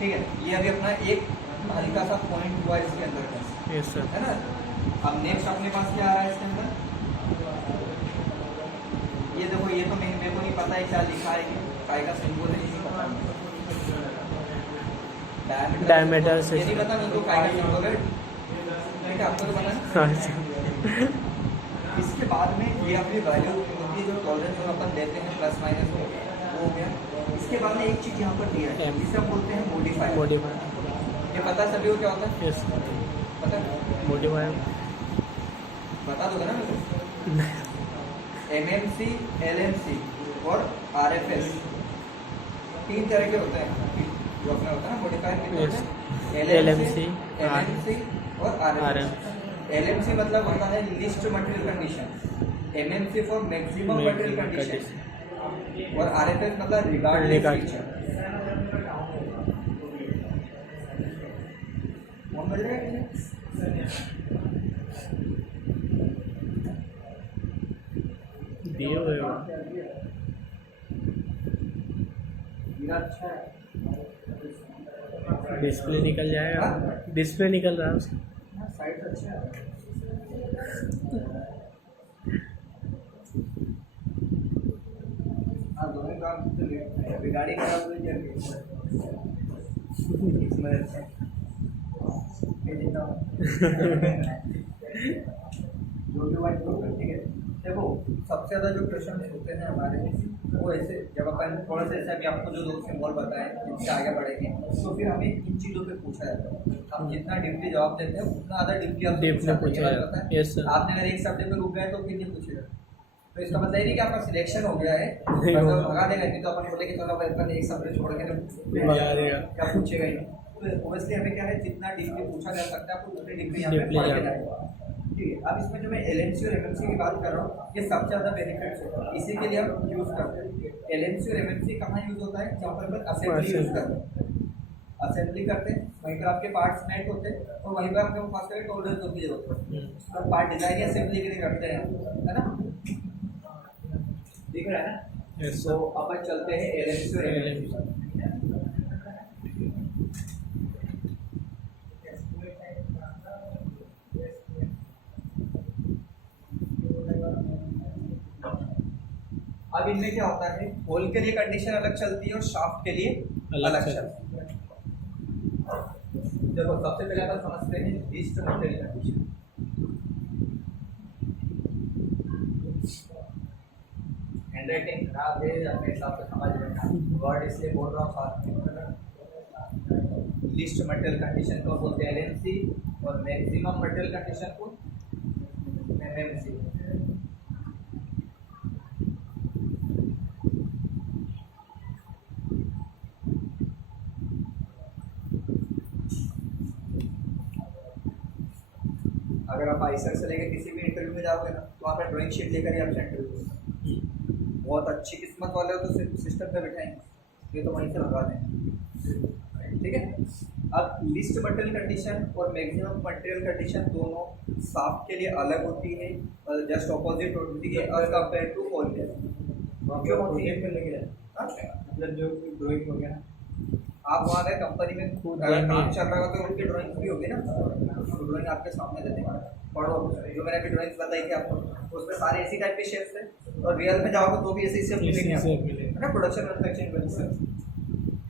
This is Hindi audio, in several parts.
ठीक है, ये अभी अपना एक हल्का सा पॉइंट हुआ इसके अंदर का, यस सर। है ना। अब नेक्स्ट अपने पास क्या आ रहा है इसके अंदर, ये देखो, ये तो मेरे को नहीं पता है क्या लिखा है, काय का सिंबल है नहीं पता, डायमीटर से ये नहीं पता मेरे को काय का सिंबल है, ठीक है, आपको तो पता है। हाँ सर। इसके बाद में ये अपनी वैल्यू होती है जो टॉलरेंस हम अपन देते हैं प्लस माइनस वो हो गया। इसके बाद में एक चीज़ यहाँ पर दिया है, इसे हम बोलते हैं मॉडिफायर। मॉडिफायर। ये पता है सभी को क्या होता है, यस पता है, मॉडिफायर। बता दोगे ना मेरे को। एमएमसी, एलएमसी और आरएफएस तीन तरह के होते हैं जो अपना होता है ना मॉडिफायर। LMC, एमएमसी और आरएफएस। एलएमसी मतलब होता है list material condition, MMC for maximum material condition और आरएफएस मतलब रिगार्डलेस फीचर। दिए हुए हो। अच्छा है, डिस्प्ले निकल जाएगा, डिस्प्ले निकल रहा है उसका। साइड अच्छा है। हाँ, दोनों काम तो लेट है, अभी गाड़ी खराब हुई जल्दी इसमें अच्छा ये देता हूँ। जो भी वाइट को ठीक है। देखो, सबसे ज़्यादा जो क्वेश्चन होते हैं हमारे वो ऐसे, जब अपन थोड़ा सा ऐसा भी आपको जो दो सिंबल बताएं जिनसे आगे बढ़ेंगे तो फिर हमें इन चीज़ों पे पूछा जाता है। हम जितना डीपली जवाब देते हैं उतना ज़्यादा डीपली पूछा जाता है। Yes sir. आपने अगर एक सब्जेक्ट में रुक गए तो फिर नहीं पूछेगा, तो इसका मतलब ये नहीं कि आपका सिलेक्शन हो गया है नहीं मतलब होगा। भगा देगा, नहीं तो अपन बोले कि चलो अपन एक सब्जेक्ट छोड़ के भगा देगा। क्या पूछेगा ही नहीं। तो ओब्वियसली हमें क्या है, जितना डीपली पूछा जा सकता है आपको उतनी डीपली यहाँ पे Deeply पढ़ के जाना। जाएगा। ठीक है, अब इसमें जो मैं एलएमसी और एमएमसी की बात कर रहा हूँ, ये सबसे ज़्यादा बेनिफिट्स है, इसी के लिए हम यूज़ करते हैं। एलएमसी और एमएमसी कहाँ यूज़ होता है, जहाँ पर अपन असेंबली यूज़ करते हैं, असेंबली करते हैं, वहीं पर आपके पार्ट्स मेट होते हैं और वहीं पर आपको खास करके टॉलरेंस होती है जरूरत है। पार्ट डिजाइन असेंबली के लिए करते हैं, है ना, दिख रहा है ना। यस तो अपन चलते हैं एलएमसी और एमएमसी पर। अब इनमें क्या होता है, होल के लिए कंडीशन अलग चलती है और शाफ्ट के लिए अलग चलती है। देखो, सबसे पहले अपन समझते हैं लिस्ट मटेरियल कंडीशन। हैंडराइटिंग खराब है, अपने हिसाब से समझ लेना, वर्ड इसलिए बोल रहा हूँ साथ में। लिस्ट मटेरियल कंडीशन को बोलते हैं एलएमसी और मैक्सिमम मटेरियल कंडीशन को एमएमसी। अगर आप आईसर से लेकर किसी भी इंटरव्यू में जाओगे ना तो आप ड्राइंग शीट लेकर ही आप इंटरव्यू, बहुत अच्छी किस्मत वाले हो तो सिस्टम पे बिठाएंगे, ये तो वहीं से लगा दें। ठीक है, अब लिस्ट मटेरियल कंडीशन और मैक्सिमम मटेरियल कंडीशन दोनों साफ के लिए अलग होती है और जस्ट ऑपोजिट होती है एज कंपेयर टू होल के। क्यों होती है, मतलब जो ड्राइंग हो गया, आप वहाँ गए कंपनी में खुद अगर काम चल रहा होगा तो उनकी ड्राइंग भी होगी ना, तो ड्राइंग आपके सामने दे देंगे, पढ़ो। जो मैंने अभी ड्राइंग्स बताई थी आपको उसमें सारे इसी टाइप के शेप्स थे और रियल में जाओगे तो भी ऐसे शेप मिलेंगे आपको, है ना, प्रोडक्शन मैन्युफैक्चरिंग वाले से।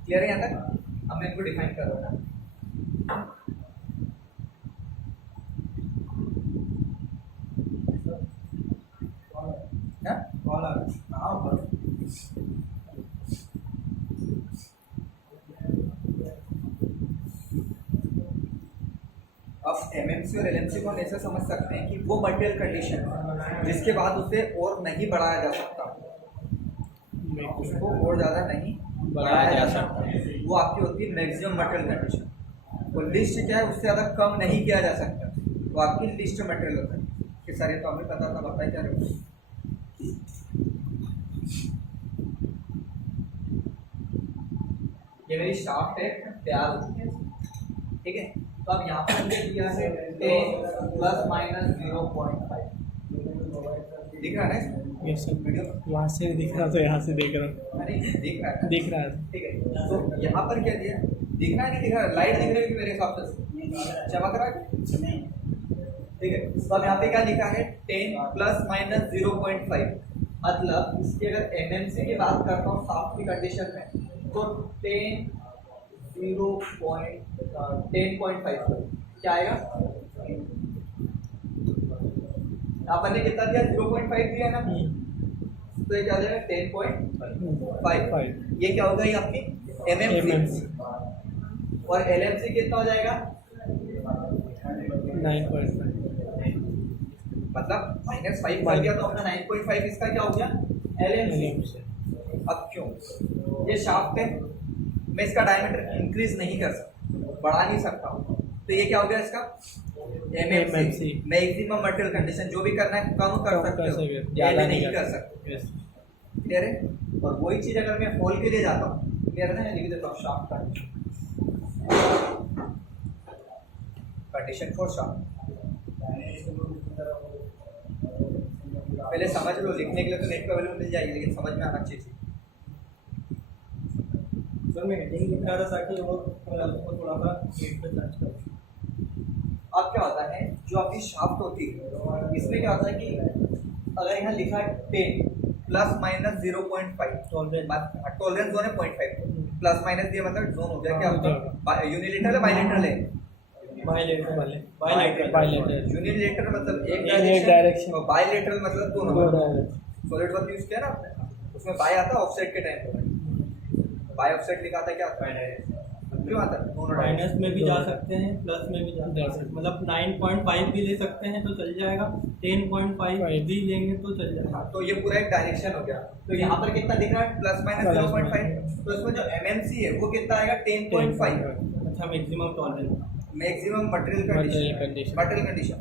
क्लियर है यहाँ तक? अब मैं इनको डिफाइन कर रहा हूँ। अब एमएमसी और एलएमसी को हम ऐसे समझ सकते हैं कि वो मटेरियल कंडीशन जिसके बाद उसे और नहीं बढ़ाया जा सकता, उसको और ज़्यादा नहीं बढ़ाया जा सकता, वो आपकी होती है मैक्सिमम मटेरियल कंडीशन। वो लिस्ट क्या है, उससे ज़्यादा कम नहीं किया जा सकता, वो आपकी लिस्ट मटेरियल होता है। कि सारे तो हमें पता था, बताइए क्या रहे। ये मेरी शाफ्ट है, तैयार हो चुकी है, ठीक है। तो अब यहाँ पर मुझे दिया है 10 प्लस माइनस 0.5, दिख रहा है ना यस सर। वीडियो? वहाँ से दिख रहा तो यहाँ से देख रहा हूँ। अरे दिख रहा है, दिख रहा है। ठीक है। तो यहाँ पर क्या दिया, दिख रहा है नहीं दिख रहा है? लाइट दिख रही है मेरे हिसाब से, चमक रहा है, ठीक है। तो अब यहाँ पे क्या लिखा है 10 ± 0.5, मतलब इसकी अगर एमएमसी की बात करता हूँ साफ की कंडीशन में तो 10.5 क्या आएगा? अपन ने कितना दिया? 0.5 दिया ना, तो ये क्या हो जाएगा 10.5। ये क्या होगा? ये आपकी एमएमसी, और एलएमसी कितना हो जाएगा? 9.5। मतलब -5 कर दिया तो अपना 9.5 इसका क्या हो गया? एलएमसी। अब क्यों? ये शाफ्ट है, मैं इसका डायमीटर इंक्रीज नहीं कर सकता, बढ़ा नहीं सकता हूँ, तो ये क्या हो गया इसका? MMC, maximum material condition. जो भी करना है कम कर सकते हो, ज्यादा नहीं कर सकते। क्लियर है? और वही चीज अगर मैं होल के लिए जाता हूँ, क्लियर है ना? लिख देता हूँ शाफ्ट कंडीशन फॉर शाफ्ट। पहले समझ लो, लिखने के लिए तो नेट पे अवेलेबल मिल जाएगी, लेकिन समझ में आना चाहिए। सर मैं हेडिंग लिख रहा था ताकि वो थोड़ा सा नेट पे सर्च कर। अब क्या होता है, जो आपकी शाफ्ट होती है इसमें क्या होता है कि अगर यहाँ लिखा है 10 ± 0.5, टॉलरेंस जोन है 0.5, प्लस माइनस दिया मतलब जोन हो गया। क्या होगा? यूनिलेटरल है बाइलेटरल है? बाइलेटरल। यूनिलेटरल मतलब एक डायरेक्शन, और बाइलेटरल मतलब दोनों। सॉलिड वर्क यूज किया ना आपने, उसमें बाय आता है ऑफसेट के टाइम पे, बाय ऑफसेट लिखा था, क्या आता है? क्यों आता है? दोनों माइनस में भी जा सकते हैं, प्लस में भी जा सकते हैं। मतलब 9.5 भी ले सकते हैं तो चल जाएगा, 10.5 भी लेंगे तो चल जाएगा। तो ये पूरा एक डायरेक्शन हो गया। तो यहाँ पर कितना दिख रहा है? ± 0.5। तो इसमें जो एमएमसी है वो कितना आएगा? 10.5। अच्छा, maximum tolerance, maximum material condition.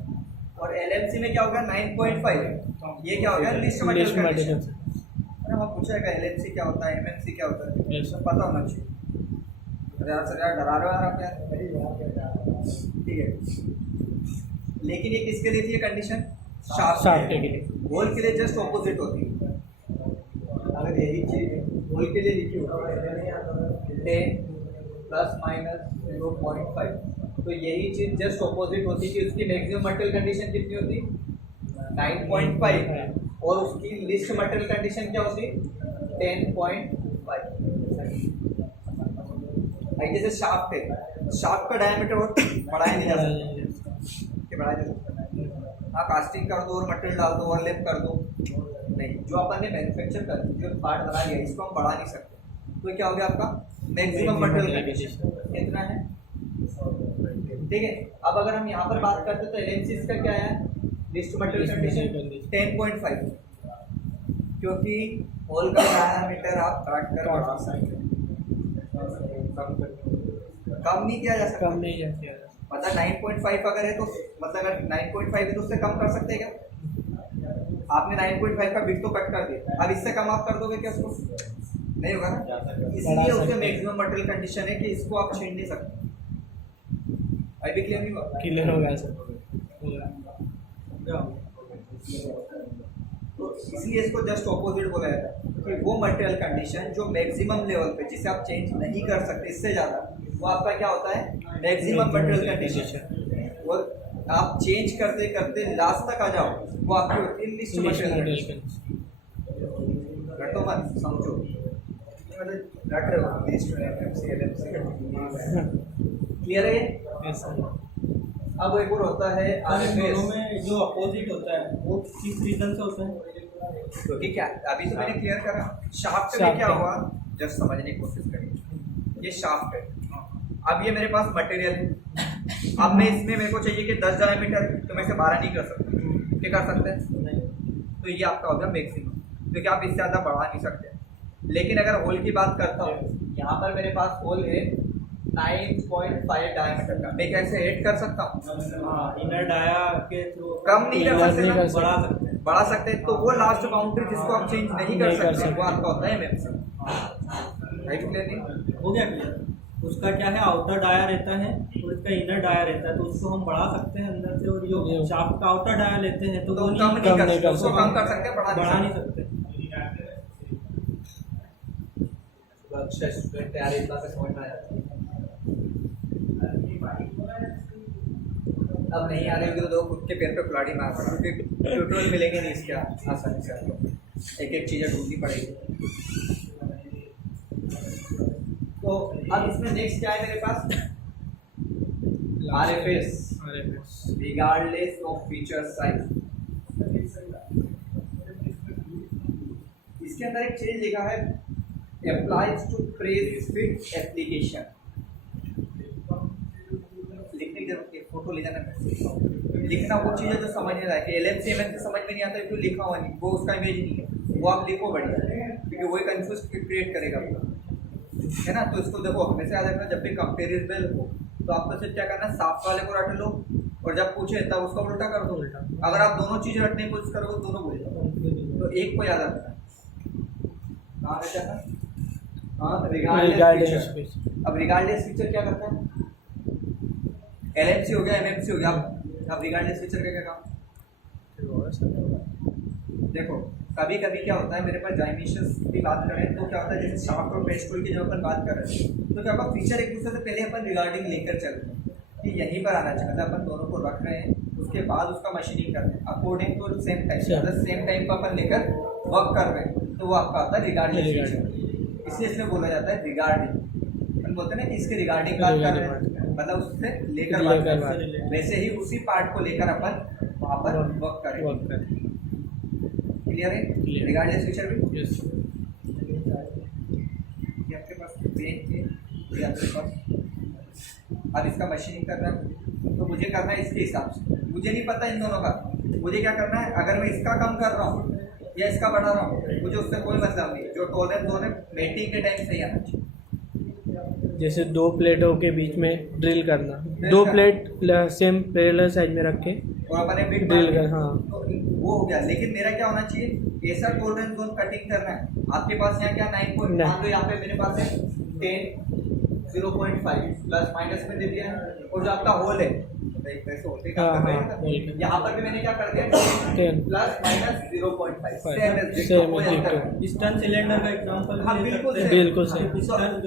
और एलएमसी में क्या होगा? 9.5। ये क्या होगा? List material condition. अरे वहाँ पूछा है एलएमसी क्या होता है, एमएमसी क्या होता है, सब पता होना चाहिए। यार सर यार डरा रहे हो आप यार, ठीक है। लेकिन ये किसके लिए थी ये कंडीशन? शाफ्ट के लिए। होल के लिए जस्ट ऑपोजिट होती है। अगर यही चीज होल के लिए लिखी होती है 10 ± 0.5, तो यही चीज जस्ट ऑपोजिट होती है कि उसकी मैक्सिमम मटेरियल कंडीशन कितनी होती? 9.5, और उसकी लिस्ट मटेरियल कंडीशन क्या होती? 10.5। जैसे शाफ्ट है, शाफ्ट का डायमीटर बढ़ाया नहीं जा सकता, बढ़ाया जा सकता। हाँ, कास्टिंग कर दो और मटेरियल डाल दो और लेप कर दो, नहीं। जो अपन ने मैन्युफैक्चर कर जो पार्ट बना लिया इसको हम बढ़ा नहीं सकते। तो क्या हो गया आपका? मैक्सिमम मटेरियल कंडीशन कितना है? ठीक है। अब अगर हम यहाँ पर बात करते तो एलएमसी का क्या है? लिस्ट मटेरियल कंडीशन 10.5, क्योंकि होल का डायमीटर आप काट कर बढ़ा सकते हैं, कम नहीं किया जा सकता। कम नहीं किया, मतलब 9.5 अगर है तो मतलब अगर 9.5 है तो उससे कम कर सकते हैं क्या? आपने 9.5 का बिट तो कट कर दिया, अब इससे कम आप कर दोगे क्या उसको? नहीं होगा ना, इसलिए उससे मैक्सिमम मटेरियल कंडीशन है कि इसको आप छीन नहीं सकते। अभी क्लियर नहीं हुआ? क्लियर होगा सर। तो इसलिए इसको जस्ट ऑपोजिट बोला जाता है कि वो मटेरियल कंडीशन जो मैक्सिमम लेवल पे जिसे आप चेंज नहीं कर सकते इससे ज़्यादा, वो आपका क्या होता है? Maximum material condition. और आप चेंज करते करते लास्ट तक आ जाओ, वो आपकी होती है लिस्ट मटेरियल कंडीशन। रटो मत, समझो, रट रहे हो लिस्ट में एमएमसी एलएमसी। क्लियर है? Yes sir. अब एक और होता है दोनों में जो अपोजिट होता है वो किस रीजन से होता है? क्योंकि क्या अभी तो मैंने क्लियर करा, शाफ्ट में क्या हुआ जस्ट समझने की कोशिश करिए। ये शाफ्ट है, अब ये मेरे पास मटेरियल है, अब मैं इसमें मेरे को चाहिए कि 10 डायमीटर, तो मैं इसे 12 नहीं कर सकता, क्या कर सकते हैं? तो ये आपका हो गया मैक्सिमम, क्योंकि आप इससे ज़्यादा बढ़ा नहीं सकते। लेकिन अगर होल की बात करता हूँ, यहाँ पर मेरे पास होल है 9.5 डायमीटर का, मैं कैसे ऐड कर सकता हूँ? इनर डाया के थ्रू कम नहीं कर सकते ना, बढ़ा सकते हैं, बढ़ा सकते हैं। तो वो लास्ट बाउंड्री जिसको आप चेंज नहीं कर सकते वो आपका होता है एमएमसी। राइट? क्लियर नहीं हो गया? क्लियर। उसका क्या है, आउटर डाया रहता है और इसका इनर डाया रहता है, तो उसको हम बढ़ा सकते हैं अंदर से। और जो शाफ्ट का आउटर डाया लेते हैं तो वो कम नहीं कर सकते, उसको कम कर सकते हैं, बढ़ा नहीं सकते। अच्छा स्टूडेंट यार, इतना से समझ में आ जाता है। अब नहीं आ रही होगी तो दो खुद के पैर पे कुल्हाड़ी मार पड़ा, क्योंकि ट्यूटोरियल मिलेंगे नहीं इसके आसानी से आपको, एक एक चीज़ें ढूंढनी पड़ेगी। तो अब इसमें नेक्स्ट क्या है मेरे पास, RFS, regardless of feature size. इसके अंदर एक चीज लिखा है, applies to press fit application. लिखने की जरूरत है, फोटो ले जाना, लिखना वो चीज़ है जो समझ नहीं आए, LMC MNC समझ में नहीं आता तो लिखा हुआ नहीं, वो उसका इमेज नहीं है, वो आप लिखो बढ़िया, क्योंकि वही कंफ्यूज क्रिएट करेगा है ना। तो इसको देखो हमेशा याद रखना, जब भी कंपेरिजन हो तो आपको सिर्फ क्या करना है, साफ वाले को रट लो, और जब पूछे तब उसका उल्टा कर दो। अगर आप दोनों चीज़ें रटने की कोशिश करोगे दोनों भूल जाओ, तो एक को याद रखना। कहाँ है जाना, हाँ रिगार्डलेस फीचर। अब रिगार्डलेस फीचर क्या करता है, LMC हो गया, MMC हो गया, अब रिगार्डलेस फीचर का क्या काम। देखो कभी कभी क्या होता है, मेरे पास डायमेंशंस की बात करें तो क्या होता है, जैसे शाफ्ट और पेस्ट टूल की जब अपन बात कर रहे हैं तो क्या होगा, फीचर एक दूसरे से पहले अपन रिगार्डिंग लेकर चल रहे हैं कि यहीं पर आना चाहिए, मतलब अपन दोनों को रख रहे हैं, उसके बाद उसका मशीनिंग कर रहे हैं अकॉर्डिंग टू सेम टाइम, मतलब सेम टाइम पर अपन लेकर वर्क कर रहे हैं, तो वो आपका आता है रिगार्डलेस फीचर। इसलिए इसमें बोला जाता है रिगार्डिंग, अपन बोलते हैं ना कि इसके रिगार्डिंग बात कर रहे हैं, मतलब उससे लेकर बात कर रहे हैं, वैसे ही उसी पार्ट को लेकर अपन वहाँ पर वर्क करेंगे। क्लियर है, रिगार्डलेस फीचर भी। यस ये आपके पास पेन है, ये आपके पास, अब इसका मशीनिंग करना है तो मुझे करना है इसके हिसाब से, मुझे नहीं पता इन दोनों का, मुझे क्या करना है, अगर मैं इसका कम कर रहा हूँ या इसका बढ़ा रहा हूँ मुझे उससे कोई मतलब नहीं, जो टॉलरेंस जोन है मेटिंग के टाइम सही आना चाहिए। जैसे दो प्लेटों के बीच में ड्रिल करना, दो प्लेट सेम पैरेलल साइज में रखे और अपन एक ड्रिल कर, हाँ तो वो हो गया। लेकिन मेरा क्या होना चाहिए, ऐसा टॉलरेंस जोन कटिंग करना है, आपके पास यहाँ क्या 9 पॉइंट, मान लो यहाँ पे मेरे पास है 10 0.5 प्लस माइनस में दे दिया है, और जो आपका होल है यहाँ पर भी मैंने क्या कर दिया 10 प्लस माइनस 0.5 पिस्टन सिलेंडर का एग्जांपल हाँ बिल्कुल पिस्टन